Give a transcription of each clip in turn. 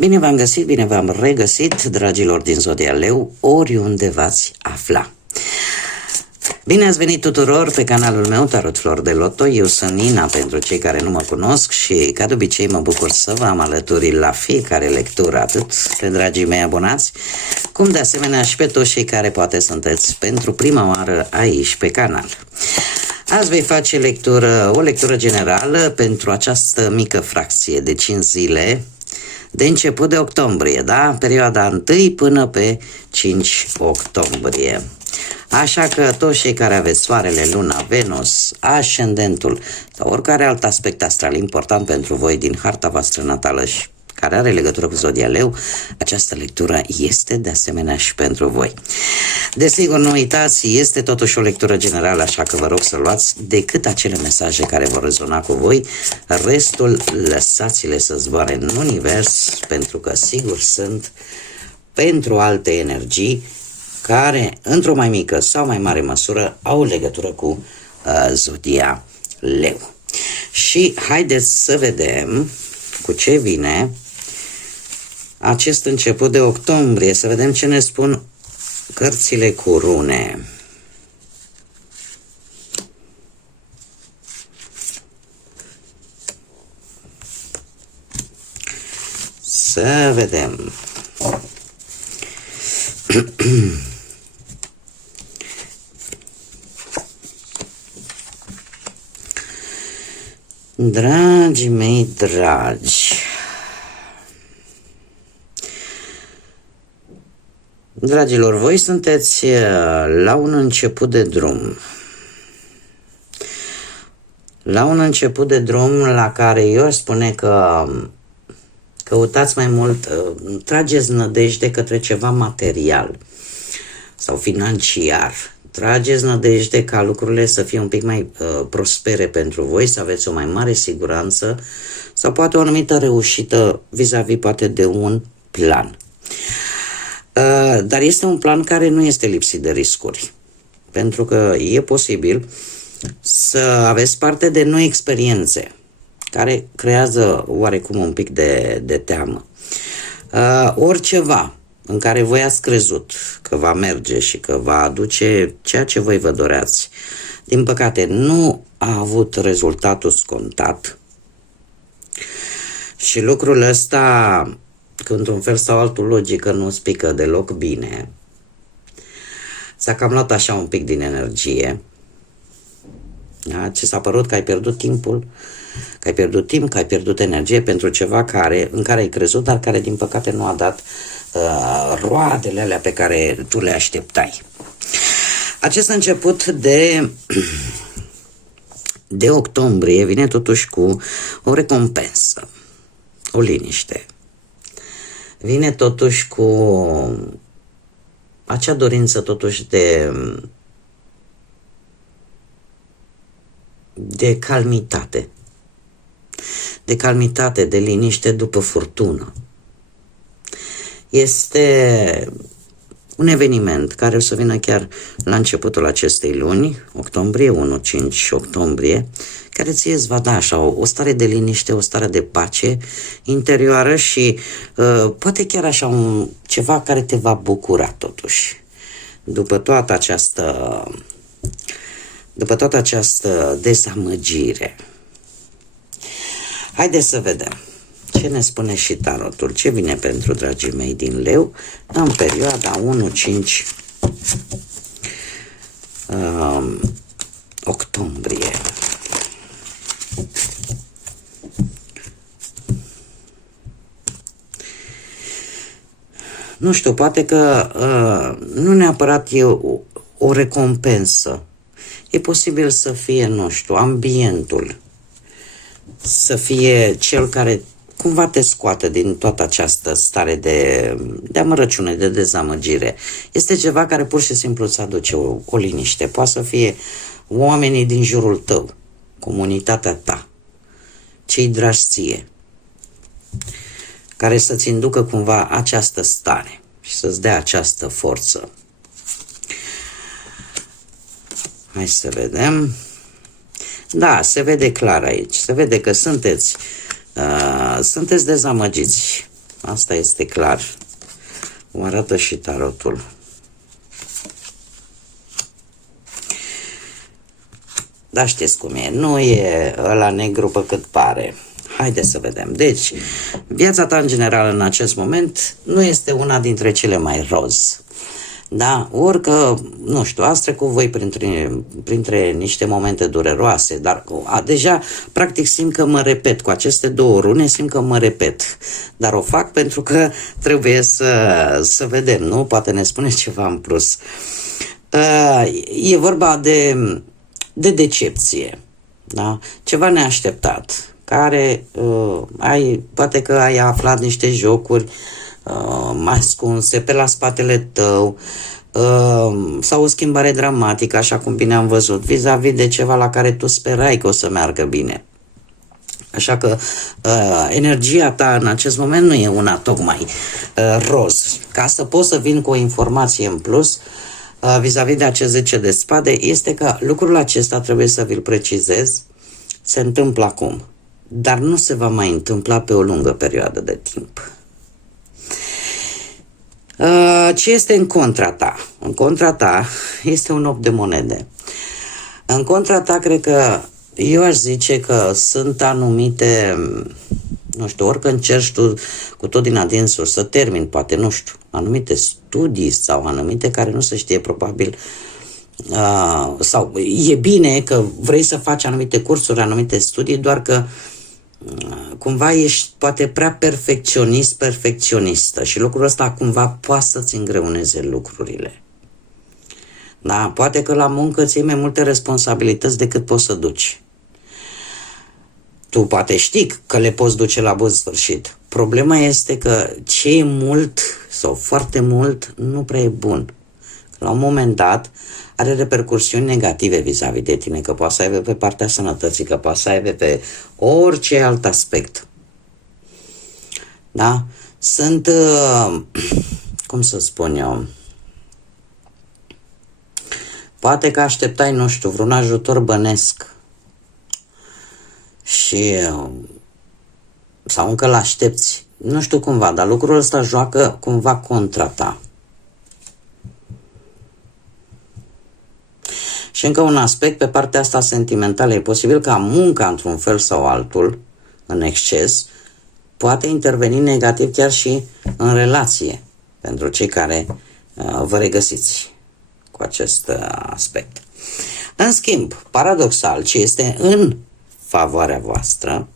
Bine v-am găsit, bine v-am regăsit, dragilor din Zodia Leu, oriunde v-ați afla. Bine ați venit tuturor pe canalul meu Tarot Flor de Loto. Eu sunt Nina, pentru cei care nu mă cunosc, și ca de obicei mă bucur să vă am alături la fiecare lectură, atât pe dragii mei abonați, cum de asemenea și pe toți cei care poate sunteți pentru prima oară aici pe canal. Azi voi face o lectură generală pentru această mică fracție de 5 zile de început de octombrie, da? Perioada 1 până pe 5 octombrie. Așa că toți cei care aveți Soarele, Luna, Venus, Ascendentul sau oricare alt aspect astral important pentru voi din harta voastră natală și care are legătură cu Zodia Leu, această lectură este de asemenea și pentru voi. Desigur, nu uitați, este totuși o lectură generală, așa că vă rog să luați decât acele mesaje care vor rezona cu voi, restul lăsați-le să zboare în univers, pentru că sigur sunt pentru alte energii care, într-o mai mică sau mai mare măsură, au legătură cu Zodia Leu. Și haideți să vedem cu ce vine acest început de octombrie, să vedem ce ne spun cărțile cu rune. Să vedem. Dragii mei dragi, dragilor, voi sunteți la un început de drum. La un început de drum la care eu aș spune că căutați mai mult, trageți nădejde către ceva material sau financiar. Trageți nădejde ca lucrurile să fie un pic mai prospere pentru voi, să aveți o mai mare siguranță sau poate o anumită reușită vis-a-vis poate de un plan. Dar este un plan care nu este lipsit de riscuri, pentru că e posibil să aveți parte de noi experiențe care creează oarecum un pic de teamă. Oriceva în care voi ați crezut că va merge și că va aduce ceea ce voi vă doreați, din păcate nu a avut rezultatul scontat și lucrul ăsta, că într-un fel sau altul logică nu spică deloc bine, s-a cam luat așa un pic din energie. Da? Ce s-a părut că ai pierdut timpul, că ai pierdut timp, că ai pierdut energie pentru ceva în care ai crezut, dar care din păcate nu a dat roadele alea pe care tu le așteptai. Acest început de octombrie vine totuși cu o recompensă, o liniște. Vine totuși cu acea dorință totuși de calmitate. De calmitate, de liniște după furtună. Este un eveniment care o să vină chiar la începutul acestei luni, octombrie, 1-5 octombrie, care ție îți va da așa o stare de liniște, o stare de pace interioară și poate chiar așa ceva care te va bucura totuși. După toată această dezamăgire. Haideți să vedem ce ne spune și tarotul, ce vine pentru dragii mei din Leu în perioada 1-5 octombrie. Nu știu, poate că nu neapărat e o recompensă. E posibil să fie, nu știu, ambientul, să fie cel care cumva te scoate din toată această stare de amărăciune, de dezamăgire. Este ceva care pur și simplu îți aduce o liniște. Poate să fie oamenii din jurul tău, comunitatea ta, cei dragi ție, care să-ți inducă cumva această stare și să-ți dea această forță. Hai să vedem. Da, se vede clar aici. Se vede că sunteți dezamăgiți. Asta este clar. O arată și tarotul. Dar știți cum e, nu e ăla negru pe cât pare. Haideți să vedem. Deci, viața ta în general în acest moment nu este una dintre cele mai roz. Da? Orică, nu știu, ați trecut voi printre niște momente dureroase, dar deja, practic, simt că mă repet. Cu aceste două rune simt că mă repet. Dar o fac pentru că trebuie să vedem, nu? Poate ne spune ceva în plus. E vorba de decepție. Da? Ceva neașteptat, care poate că ai aflat niște jocuri ascunse pe la spatele tău, sau o schimbare dramatică, așa cum bine am văzut, vis-a-vis de ceva la care tu sperai că o să meargă bine. Așa că energia ta în acest moment nu e una tocmai roz. Ca să pot să vin cu o informație în plus vis-a-vis de acest 10 de spade, este că lucrul acesta, trebuie să vi-l precizez, se întâmplă acum, dar nu se va mai întâmpla pe o lungă perioadă de timp. Ce este în contra ta? În contra ta este un 8 de monede. În contra ta, cred că eu aș zice că sunt anumite, nu știu, orică încerci tu cu tot din adinsul să termin, poate, nu știu, anumite studii sau anumite care nu se știe probabil, sau e bine că vrei să faci anumite cursuri, anumite studii, doar că cumva ești poate prea perfecționistă și lucrul ăsta cumva poate să-ți îngreuneze lucrurile. Da? Poate că la muncă ți iei mai multe responsabilități decât poți să duci. Tu poate știi că le poți duce la bun sfârșit. Problema este că ce e mult sau foarte mult nu prea e bun. La un moment dat are repercursiuni negative vis-a-vis de tine, că poate să aibă pe partea sănătății, că poate să aibă pe orice alt aspect. Da? Sunt, cum să spun eu, poate că așteptai, nu știu, vreun ajutor bănesc și sau încă l-aștepți. Nu știu cumva, dar lucrul ăsta joacă cumva contra ta. Și încă un aspect, pe partea asta sentimentală, e posibil ca munca, într-un fel sau altul, în exces, poate interveni negativ chiar și în relație, pentru cei care vă regăsiți cu acest aspect. În schimb, paradoxal, ce este în favoarea voastră,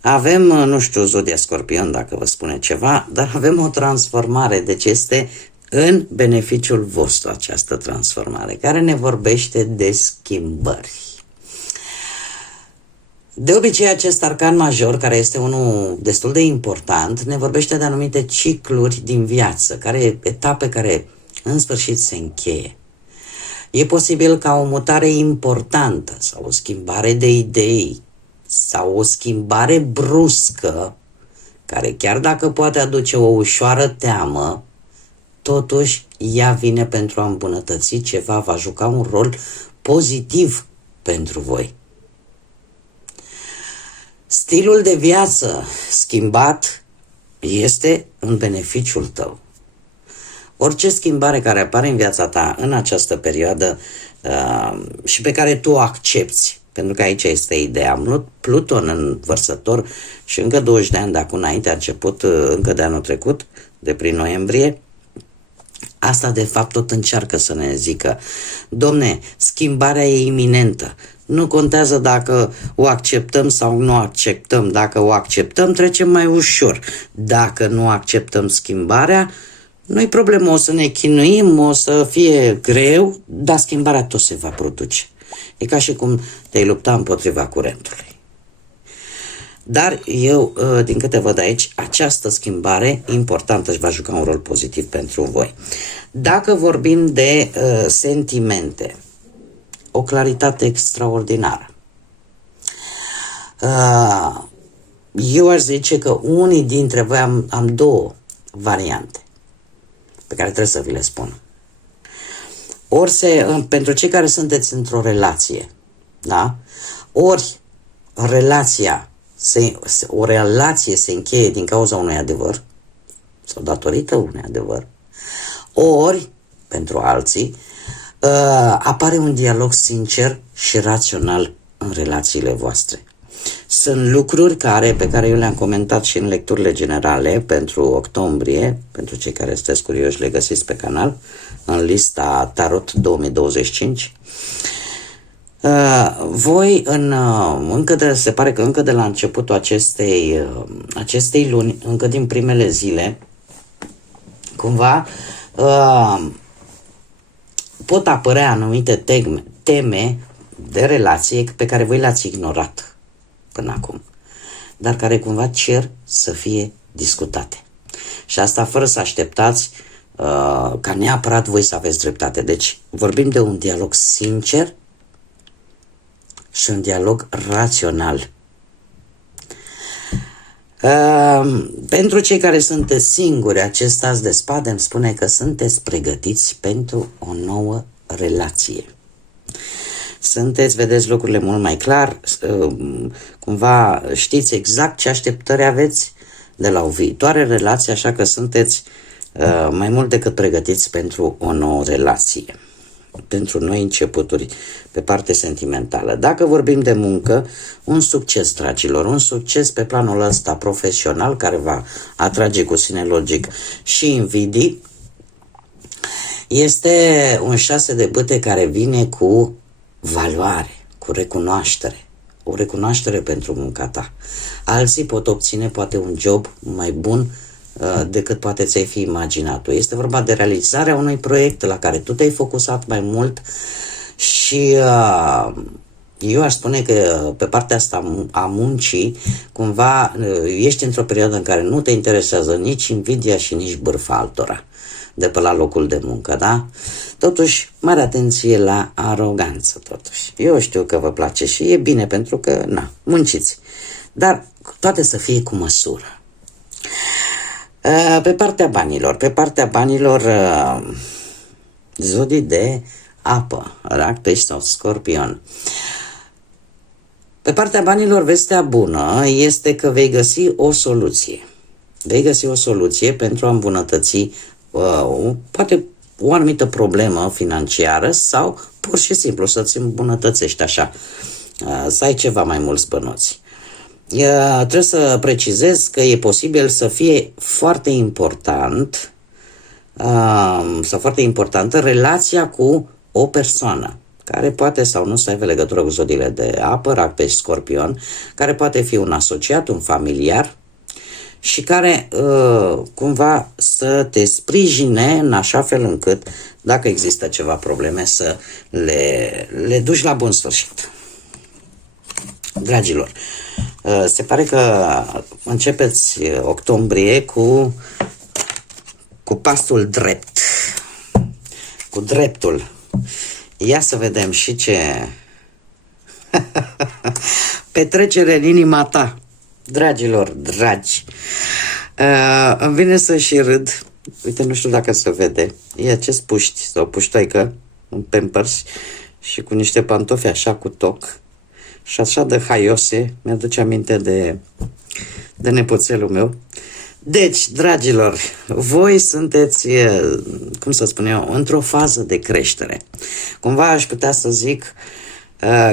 avem, nu știu, Zodia Scorpion, dacă vă spune ceva, dar avem o transformare, deci este în beneficiul vostru această transformare, care ne vorbește de schimbări. De obicei, acest arcan major, care este unul destul de important, ne vorbește de anumite cicluri din viață, etape care în sfârșit se încheie. E posibil ca o mutare importantă sau o schimbare de idei sau o schimbare bruscă, care chiar dacă poate aduce o ușoară teamă, totuși ea vine pentru a îmbunătăți ceva, va juca un rol pozitiv pentru voi. Stilul de viață schimbat este în beneficiul tău. Orice schimbare care apare în viața ta în această perioadă și pe care tu o accepti, pentru că aici este ideea, Pluton în Vărsător și încă 20 de ani de acum înainte, a început încă de anul trecut, de prin noiembrie, asta de fapt tot încearcă să ne zică: domne, schimbarea e iminentă. Nu contează dacă o acceptăm sau nu acceptăm. Dacă o acceptăm, trecem mai ușor. Dacă nu acceptăm schimbarea, nu-i problemă, o să ne chinuim, o să fie greu, dar schimbarea tot se va produce. E ca și cum te-ai lupta împotriva curentului. Dar eu, din câte văd aici, această schimbare importantă își va juca un rol pozitiv pentru voi. Dacă vorbim de sentimente, o claritate extraordinară. Eu aș zice că unii dintre voi am două variante pe care trebuie să vi le spun. Pentru cei care sunteți într-o relație, da? Ori relația o relație se încheie din cauza unui adevăr sau datorită unui adevăr, ori, pentru alții, apare un dialog sincer și rațional în relațiile voastre. Sunt lucruri pe care eu le-am comentat și în lecturile generale pentru octombrie. Pentru cei care sunteți curioși, le găsiți pe canal, în lista Tarot 2025. Voi, se pare că încă de la începutul acestei luni, încă din primele zile, cumva pot apărea anumite teme de relație pe care voi le-ați ignorat până acum, dar care cumva cer să fie discutate. Și asta fără să așteptați ca neapărat voi să aveți dreptate. Deci vorbim de un dialog sincer și un dialog rațional. Pentru cei care sunteți singuri, acest as de spade îmi spune că sunteți pregătiți pentru o nouă relație. Vedeți lucrurile mult mai clar, cumva știți exact ce așteptări aveți de la o viitoare relație, așa că sunteți mai mult decât pregătiți pentru o nouă relație, pentru noi începuturi pe parte sentimentală. Dacă vorbim de muncă, un succes, dragilor, un succes pe planul ăsta profesional care va atrage cu sine logic și invidii. Este un 6 de bâte care vine cu valoare, cu recunoaștere, o recunoaștere pentru munca ta. Alții pot obține poate un job mai bun decât poate ți-ai fi imaginat tu. Este vorba de realizarea unui proiect la care tu te-ai focusat mai mult și eu aș spune că pe partea asta a muncii, cumva ești într-o perioadă în care nu te interesează nici invidia și nici bârfa altora de pe la locul de muncă, da? Totuși, mare atenție la aroganță, totuși. Eu știu că vă place și e bine pentru că, munciți. Dar toate să fie cu măsură. Pe partea banilor, zodii de apă, Rac, Pești sau Scorpion. Pe partea banilor, vestea bună este că vei găsi o soluție. Vei găsi o soluție pentru a îmbunătăți poate o anumită problemă financiară sau pur și simplu să-ți îmbunătățești așa, să ai ceva mai mulți bănuți. Trebuie să precizez că e posibil să fie foarte important sau foarte importantă relația cu o persoană care poate sau nu să aibă legătură cu zodiile de apă, Rac, Pești, Scorpion, care poate fi un asociat, un familiar și care cumva să te sprijine în așa fel încât, dacă există ceva probleme, să le duci la bun sfârșit. Dragilor, se pare că începeți octombrie cu pasul drept, cu dreptul. Ia să vedem și ce petrecere în inima ta, dragilor, dragi. Îmi vine să și râd. Uite, nu știu dacă se vede. E acest puști sau puștoică în Pampers și cu niște pantofi așa cu toc și așa de haiose. Mi-aduce aminte de nepoțelul meu. Deci, dragilor, voi sunteți, cum să spun eu, într-o fază de creștere. Cumva aș putea să zic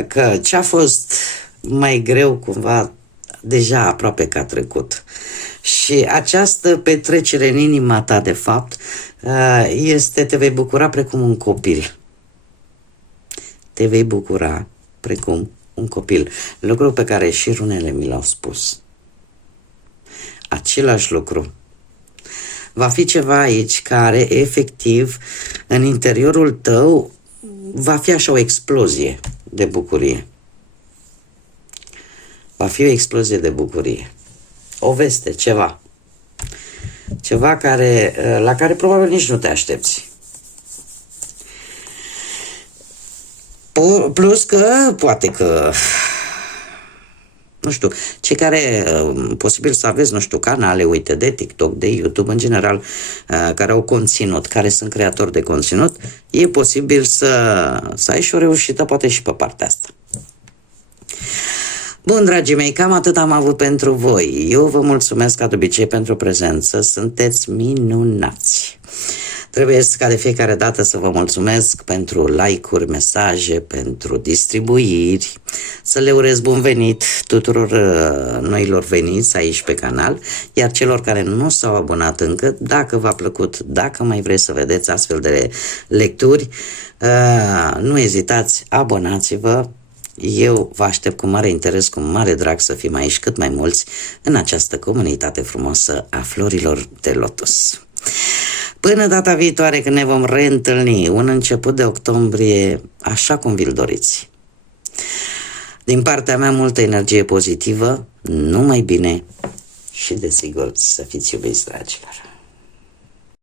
că ce a fost mai greu, cumva, deja aproape că a trecut. Și această petrecere în inima ta, de fapt, te vei bucura precum un copil. Te vei bucura precum un copil. Lucru pe care și runele mi l-au spus. Același lucru. Va fi ceva aici care, efectiv, în interiorul tău, va fi așa o explozie de bucurie. Va fi o explozie de bucurie. O veste, ceva. Ceva la care probabil nici nu te aștepți. Plus că, poate că, nu știu, cei care, posibil să aveți, nu știu, canale, uite, de TikTok, de YouTube, în general, care au conținut, care sunt creatori de conținut, e posibil să ai și o reușită, poate și pe partea asta. Bun, dragii mei, cam atât am avut pentru voi. Eu vă mulțumesc ca de obicei pentru prezență, sunteți minunați. Trebuie ca de fiecare dată să vă mulțumesc pentru like-uri, mesaje, pentru distribuiri, să le urez bun venit tuturor noilor veniți aici pe canal, iar celor care nu s-au abonat încă, dacă v-a plăcut, dacă mai vreți să vedeți astfel de lecturi, nu ezitați, abonați-vă. Eu vă aștept cu mare interes, cu mare drag să fim aici cât mai mulți în această comunitate frumoasă a florilor de lotus. Până data viitoare când ne vom reîntâlni, un început de octombrie așa cum vi-l doriți. Din partea mea multă energie pozitivă, numai bine și desigur să fiți iubiți, dragilor.